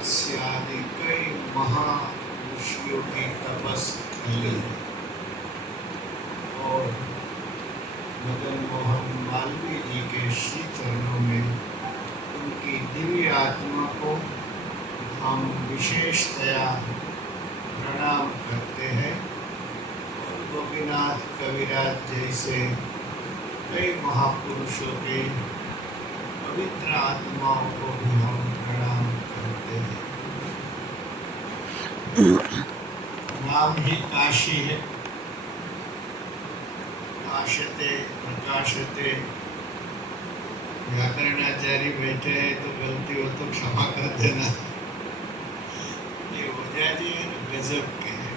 मत्स्यादि कई महाऋषियों की तपस्थली और मदन मोहन मालवीय जी के श्री चरणों में उनकी दिव्य आत्मा को हम विशेषतया प्रणाम करते हैं और गोपीनाथ कविराज जैसे कई महापुरुषों के पवित्र आत्माओं को भी हम प्रणाम करते हैं। नाम ही काशी है, काशते प्रकाशते। व्याकरणाचार्य बैठे हैं तो गलती हो तो क्षमा कर देना। ये ओझा जी गजब के हैं।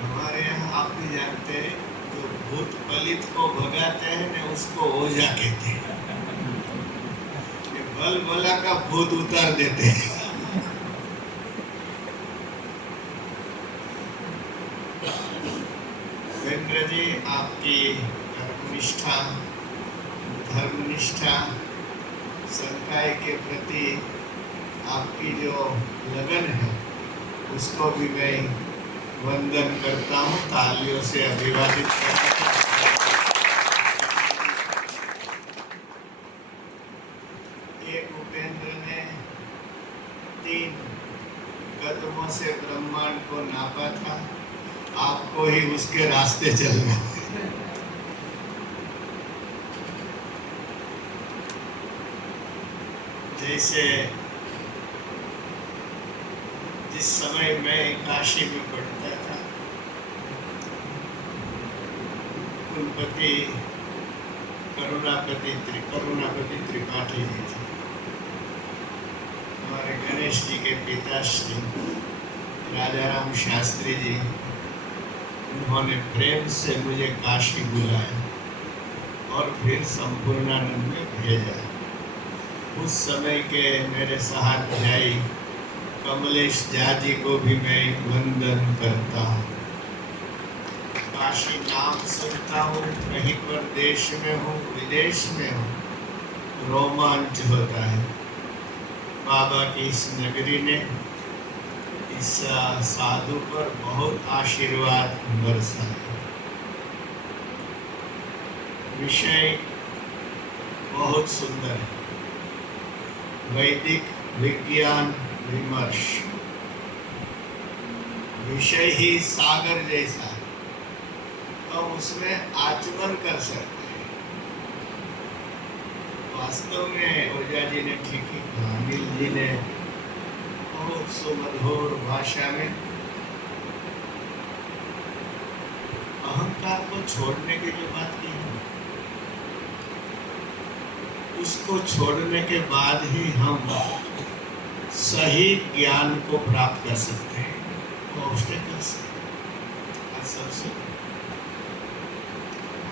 हमारे यहाँ आप भी जानते हैं, जो भूत पलित को भगाते हैं ना उसको ओझा कहते हैं। ये बल बोला का भूत उतार देते हैं। वीरेंद्र जी, आपकी कर्मनिष्ठा, धर्मनिष्ठा, संकाय के प्रति आपकी जो लगन है उसको भी मैं वंदन करता हूँ, तालियों से अभिवादित करता हूँ। एक उपेंद्र ने 3 कदमों से ब्रह्मांड को नापा था, आपको ही उसके रास्ते चलना। जैसे जिस समय मैं काशी में पढ़ता था, कुलपति करुणापति त्रिपाठी जी थे। हमारे गणेश जी के पिताश्री राजाराम शास्त्री जी, उन्होंने प्रेम से मुझे काशी बुलाया और फिर संपूर्णानंद में भेजा। उस समय के मेरे सहाध्यायी कमलेश झा जी को भी मैं वंदन करता हूँ। काशी नाम सुनता हूँ, कहीं पर देश में हूँ विदेश में हूँ, रोमांच होता है। बाबा की इस नगरी ने इस साधु पर बहुत आशीर्वाद बरसा है। विषय बहुत सुंदर है, वैदिक विज्ञान विमर्श। विषय ही सागर जैसा है, तो उसमें आचमन कर सकते हैं। वास्तव में ओझा जी ने ठीक ही कहा, अनिल जी ने बहुत सुमधुर भाषा में अहंकार को छोड़ने की जो बात की है, उसको छोड़ने के बाद ही हम सही ज्ञान को प्राप्त कर सकते हैं। ऑब्स्टेकल्स सबसे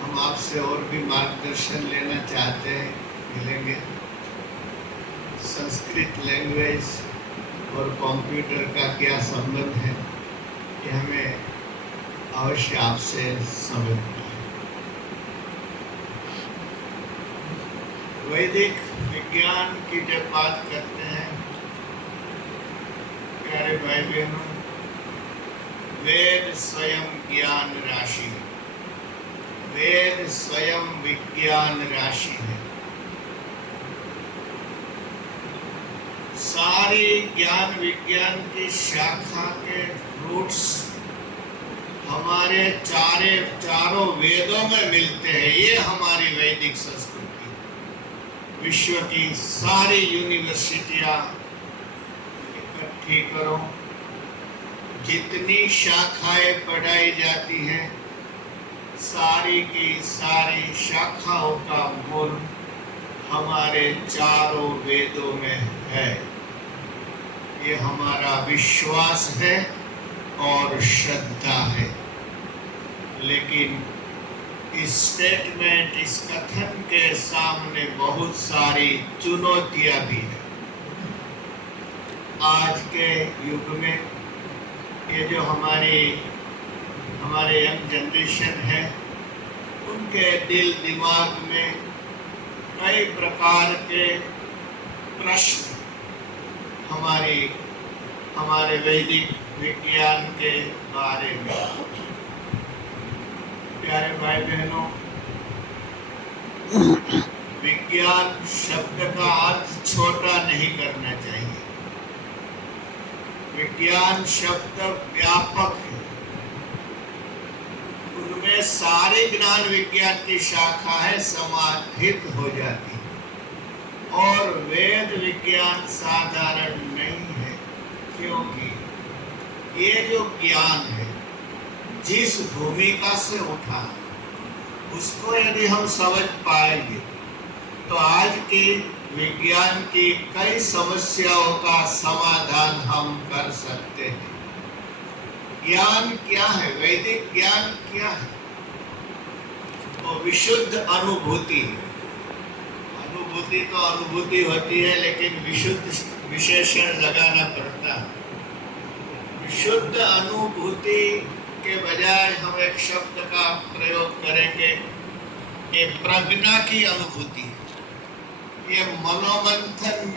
हम आपसे और भी मार्गदर्शन लेना चाहते हैं, मिलेंगे। संस्कृत लैंग्वेज और कंप्यूटर का क्या संबंध है, ये हमें अवश्य आपसे समझना है। वैदिक विज्ञान की जब बात करते हैं प्यारे भाई बहनों, वेद स्वयं ज्ञान राशि, वेद स्वयं विज्ञान राशि है। सारी ज्ञान विज्ञान की शाखा के रूट्स हमारे चारों वेदों में मिलते हैं। ये हमारी वैदिक संस्कृति। विश्व की सारी यूनिवर्सिटियां इकट्ठी करो, जितनी शाखाएं पढ़ाई जाती हैं, सारी की सारी शाखाओं का मूल हमारे चारों वेदों में है। ये हमारा विश्वास है और श्रद्धा है। लेकिन इस स्टेटमेंट, इस कथन के सामने बहुत सारी चुनौतियां भी हैं। आज के युग में ये जो हमारे यंग जनरेशन है, उनके दिल दिमाग में कई प्रकार के प्रश्न हमारे वैदिक विज्ञान के बारे में। प्यारे भाई बहनों, विज्ञान शब्द का अर्थ छोटा नहीं करना चाहिए। विज्ञान शब्द व्यापक है, उनमें सारे ज्ञान विज्ञान की शाखा है समाहित हो जाती है। और वेद विज्ञान साधारण नहीं है, क्योंकि ये जो ज्ञान है जिस भूमिका से उठा उसको यदि हम समझ पाएंगे तो आज के विज्ञान की कई समस्याओं का समाधान हम कर सकते हैं। ज्ञान क्या है? वैदिक ज्ञान क्या है? वो विशुद्ध अनुभूति है। अनुभूति तो अनुभूति होती है, लेकिन विशुद्ध विशेषण लगाना पड़ता है। विशुद्ध अनुभूति के बजाय हम एक शब्द का प्रयोग करेंगे कि प्रज्ञा की अनुभूति। ये मनोमंथन